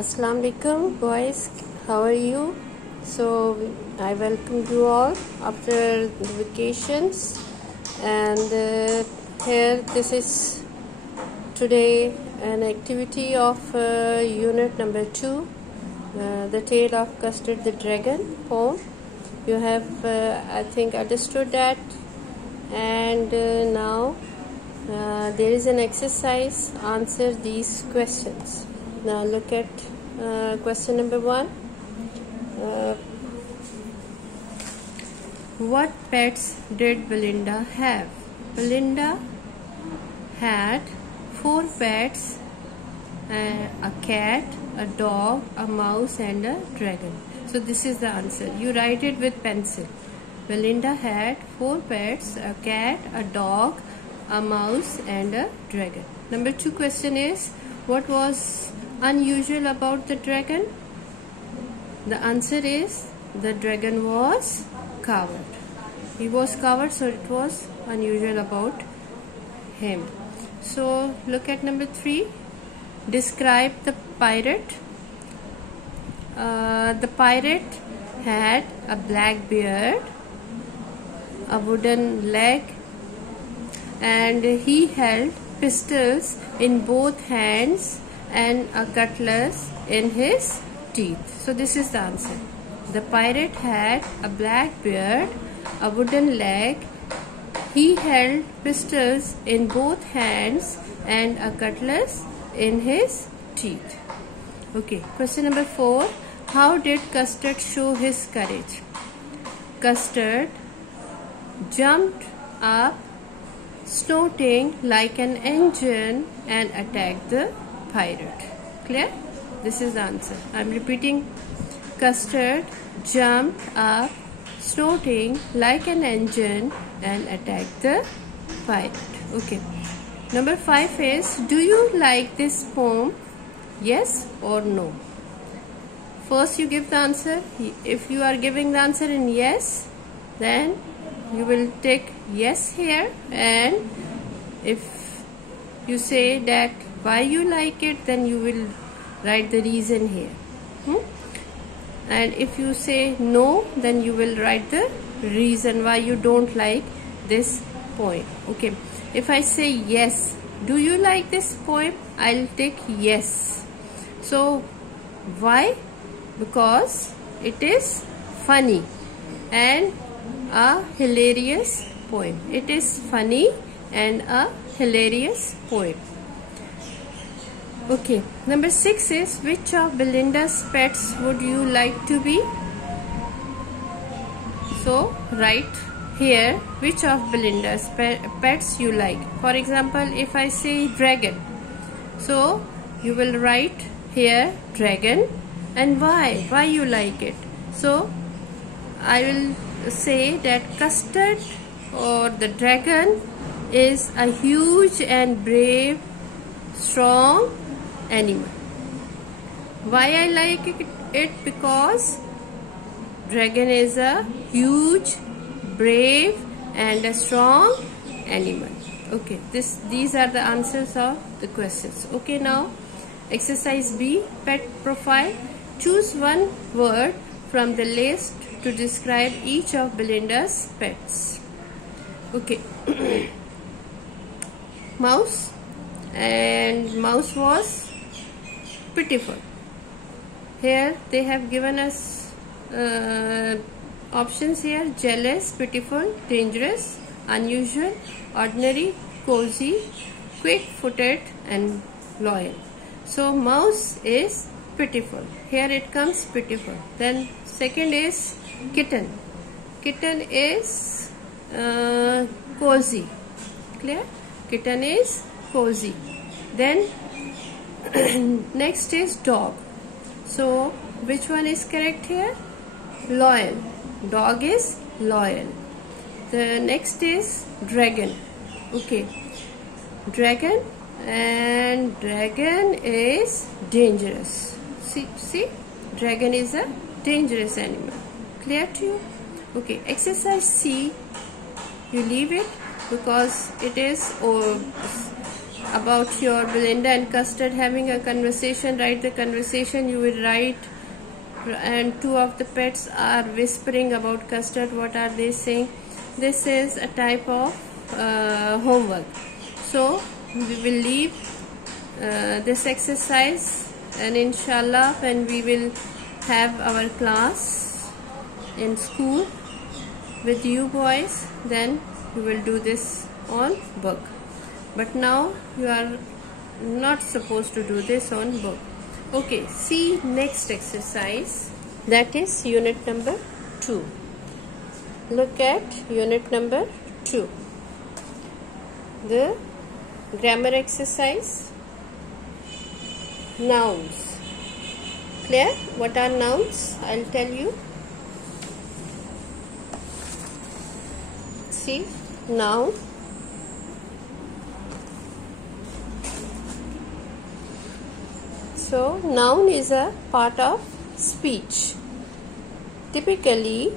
Assalamu alaikum boys, how are you? So I welcome you all after the vacations, and here this is today an activity of unit number 2, the tale of Custard the Dragon poem. You have I think understood that, and now there is an exercise. Answer these questions. Now look at question number 1. What pets did Belinda have? Belinda had 4 pets, a cat, a dog, a mouse and a dragon. So this is the answer. You write it with pencil. Belinda had 4 pets, a cat, a dog, a mouse and a dragon. Number 2 question is, what was unusual about the dragon? The answer is, the dragon was covered. He was covered, so it was unusual about him. So look at number 3. Describe the pirate. The pirate had a black beard, a wooden leg, and he held pistols in both hands and a cutlass in his teeth. So this is the answer. The pirate had a black beard, a wooden leg, he held pistols in both hands and a cutlass in his teeth. Okay, question number 4. How did Custard show his courage? Custard jumped up, snorting like an engine, and attacked the pirate. Clear? This is the answer. I am repeating. Custard jumped up, snorting like an engine, and attacked the pirate. Okay. Number 5 is, do you like this poem? Yes or no? First you give the answer. If you are giving the answer in yes, then you will take yes here, and if you say that why you like it, then you will write the reason here. And if you say no, then you will write the reason why you don't like this poem. Okay. If I say yes, do you like this poem? I'll take yes. So why? Because it is funny and a hilarious poem. It is funny and a hilarious poem. Okay, number 6 is, which of Belinda's pets would you like to be? So write here which of Belinda's pets you like. For example, if I say dragon, so you will write here dragon, and why you like it. So I will say that Custard or the dragon is a huge and brave, strong animal. Why I like it? Because dragon is a huge, brave and a strong animal. Okay, these are the answers of the questions. Okay, now exercise B, pet profile. Choose one word from the list to describe each of Belinda's pets. Okay. Mouse, and mouse was pitiful. Here they have given us options here: jealous, pitiful, dangerous, unusual, ordinary, cozy, quick-footed and loyal. So mouse is pitiful. Here it comes pitiful. Then second is kitten. Kitten is cozy. Clear? Kitten is cozy. Then next is dog. So which one is correct here? Loyal. Dog is loyal. The next is dragon. Okay. Dragon, and dragon is dangerous. See, dragon is a dangerous animal. Clear to you? Okay, exercise C, you leave it because it is about your Belinda and Custard having a conversation. Write the conversation. You will write, and two of the pets are whispering about Custard. What are they saying? This is a type of homework. So we will leave this exercise, and inshallah when we will have our class in school with you boys, then we will do this on book. But now you are not supposed to do this on book. Okay, see next exercise, that is unit number 2. Look at unit number 2. The grammar exercise. Nouns. Clear? What are nouns? I'll tell you. See, noun. So, noun is a part of speech, typically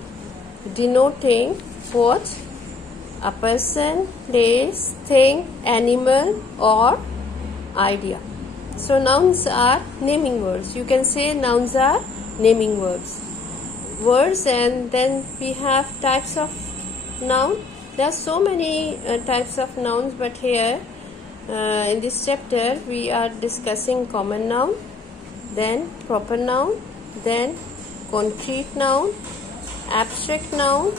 denoting what? A person, place, thing, animal or idea. So, nouns are naming words. You can say nouns are naming words. And then we have types of noun. There are so many types of nouns, but here in this chapter we are discussing common noun, then proper noun, then concrete noun, abstract noun,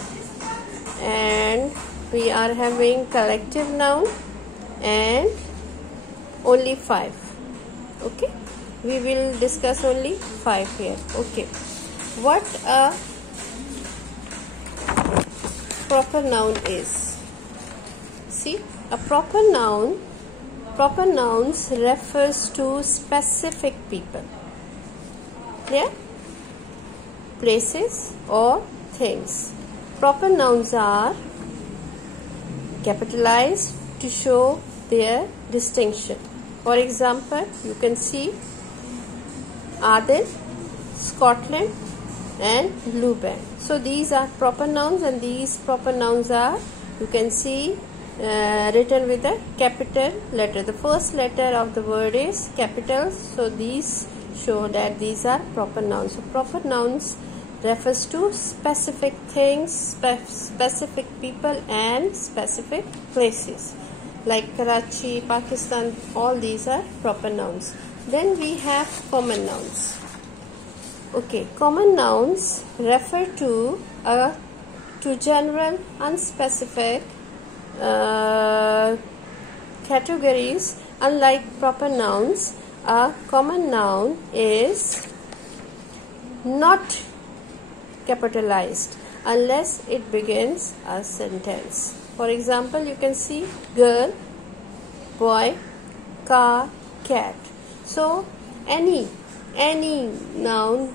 and we are having collective noun, and only 5. Okay, we will discuss only 5 here. Okay, what a proper noun is. See, a proper noun, proper nouns refers to specific people, yeah, places or things. Proper nouns are capitalized to show their distinction. For example, you can see Aden, Scotland and Blue Band. So these are proper nouns, and these proper nouns are, you can see, written with a capital letter. The first letter of the word is capital, so these show that these are proper nouns. So proper nouns refers to specific things, specific people and specific places, like Karachi, Pakistan. All these are proper nouns. Then we have common nouns. Okay, common nouns refer to general, unspecific categories. Unlike proper nouns, a common noun is not capitalized unless it begins a sentence. For example, you can see girl, boy, car, cat. So any noun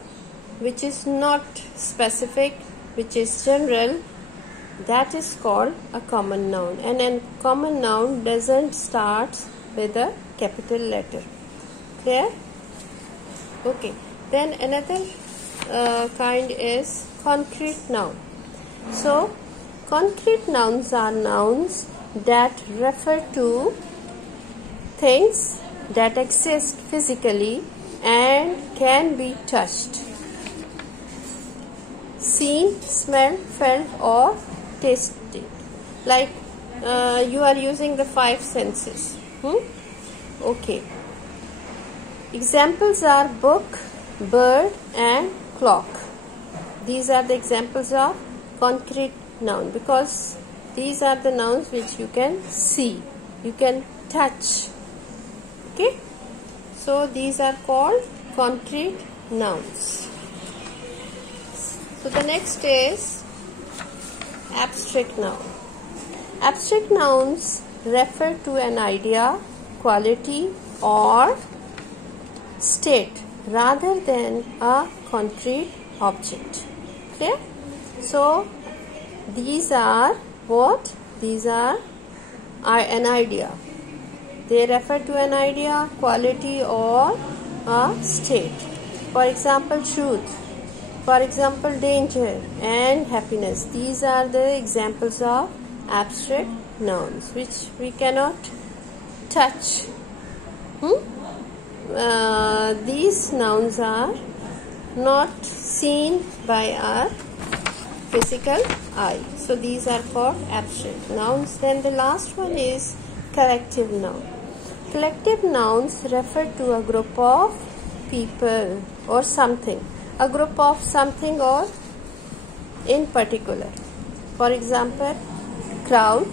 which is not specific, which is general, that is called a common noun. And a common noun doesn't start with a capital letter. Clear? Okay. Then another kind is concrete noun. So concrete nouns are nouns that refer to things that exist physically and can be touched, seen, smelled, felt or tasted. Like you are using the 5 senses. Okay. Examples are book, bird and clock. These are the examples of concrete noun, because these are the nouns which you can see, you can touch. Okay, so these are called concrete nouns. So the next is abstract noun. Abstract nouns refer to an idea, quality or state rather than a concrete object. Clear? So these are what? These are an idea. They refer to an idea, quality or a state. For example, truth. For example, danger and happiness. These are the examples of abstract nouns which we cannot touch. These nouns are not seen by our physical eye. So these are called abstract nouns. Then the last one is collective noun. Collective nouns refer to a group of people or something. A group of something or in particular. For example, crowd,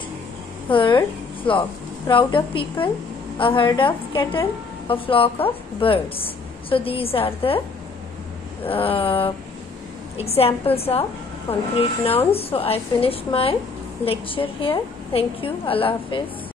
herd, flock. Crowd of people, a herd of cattle, a flock of birds. So these are the examples of concrete nouns. So I finished my lecture here. Thank you. Allah Hafiz.